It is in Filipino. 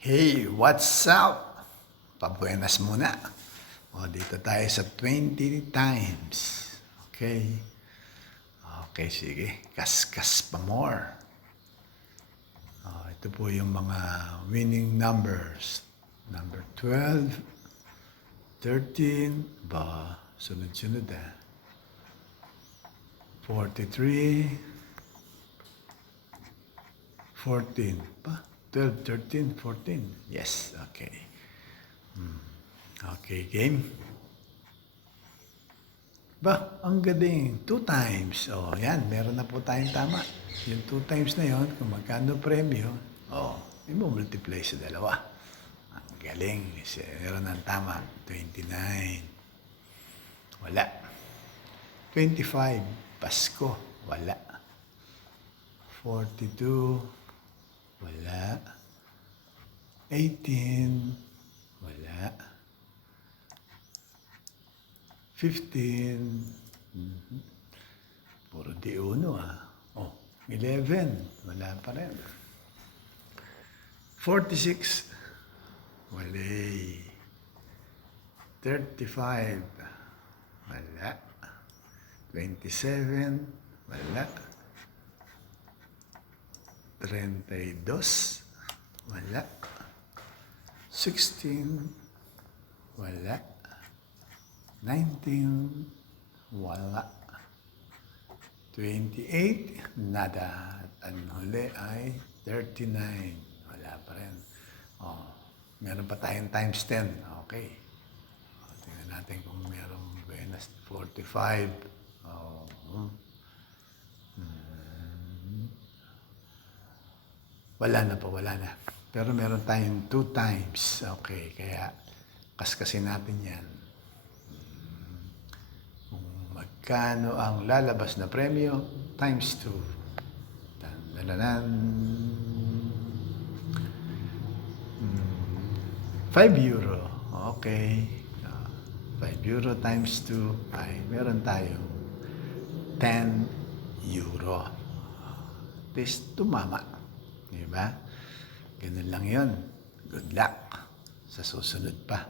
Hey, what's up? Pabuenas muna. O, dito tayo sa 20 times. Okay? Okay, sige. Kaskas pa more. O, ito po yung mga winning numbers. Number 12, 13, ba, sunod-sunod ah. 43, 14 pa? 12, 13, 14. Yes, okay. Hmm. Okay, game. Ba, ang galing. Two times. Oh, yan. Meron na po tayong tama. Yung two times na yon kung magkano premyo, oh, i-multiply sa dalawa. Ang galing. Meron ng tama. 29. Wala. 25. Pasko. Wala. 42. Wala. 18. Wala. 15. Mhm. Puro di uno ah. Oh, 11. Wala pa rin. 46. Wala. 35. Wala. 27. Wala. 32. Wala. 16. Wala. 19. Wala. 28. Nada. At ang huli ay 39. Wala pa rin. Oh, meron pa tayong times 10. Okay. Oh, tingnan natin kung merong buenas 45. Oh, hmm. Wala na po, wala na. Pero meron tayong two times. Okay, kaya kaskasin natin yan. Hmm. Kung magkano ang lalabas na premyo, times two. Dandananan. Hmm. 5 euro. Okay. Ah, 5 euro times 2 ay meron tayong 10 euro. At least tumama. Di ba? Ganun lang yon. Good luck sa susunod pa.